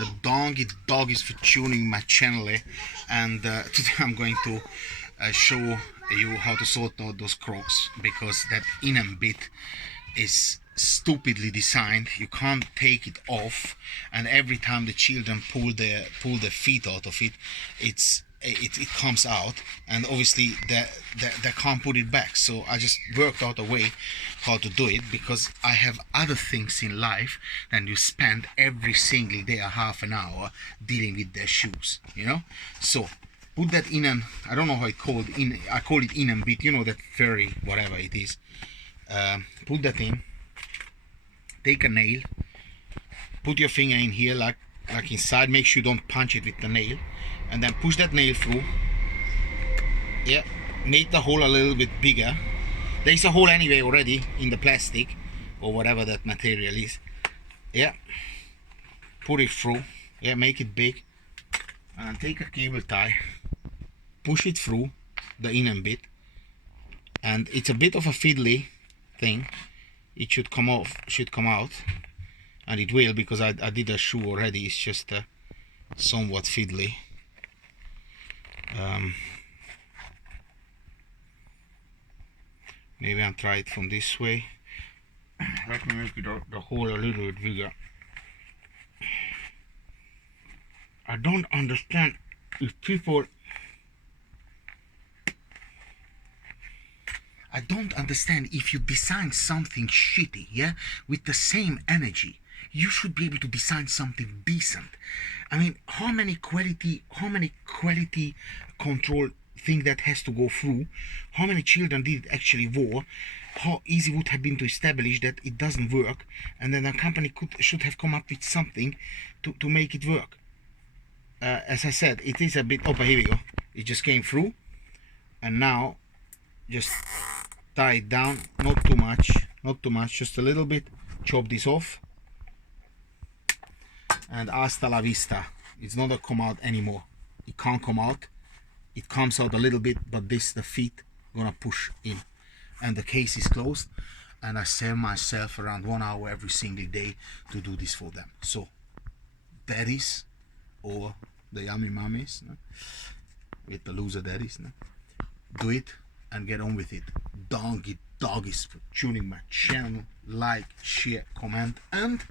the doggies for tuning my channel, and today I'm going to show you how to sort out those Crocs, because that in bit is stupidly designed. You can't take it off, and every time the children pull their feet out of it, it comes out, and obviously they can't put it back. So I just worked out a way how to do it, because I have other things in life than you spend every single day a half an hour dealing with their shoes, you know. So put that in, and I don't know how I call it in and bit, you know, that furry whatever it is. Put that in, take a nail, put your finger in here like inside, make sure you don't punch it with the nail, and then push that nail through. Yeah, make the hole a little bit bigger. There's a hole anyway already in the plastic or whatever that material is. Yeah, put it through. Yeah, make it big, and take a cable tie, push it through the in bit, and it's a bit of a fiddly thing. It should come out, and it will, because I did a shoe already. It's just somewhat fiddly. Maybe I'll try it from this way. Let me make the hole a little bit bigger. I don't understand if people... I don't understand if you design something shitty, yeah, with the same energy, you should be able to design something decent. I mean, how many quality control thing that has to go through, how many children did it actually wore, how easy would have been to establish that it doesn't work, and then a company should have come up with something to make it work. As I said, it is a bit... Oh, here we go. It just came through, and now just tie it down, not too much, just a little bit. Chop this off, and hasta la vista. It's not gonna come out anymore. It can't come out. It comes out a little bit, but the feet gonna push in, and the case is closed. And I save myself around 1 hour every single day to do this for them. So daddies, or the yummy mummies, no? With the loser daddies, no? Do it and get on with it. Doggies for tuning my channel. Like, share, comment, and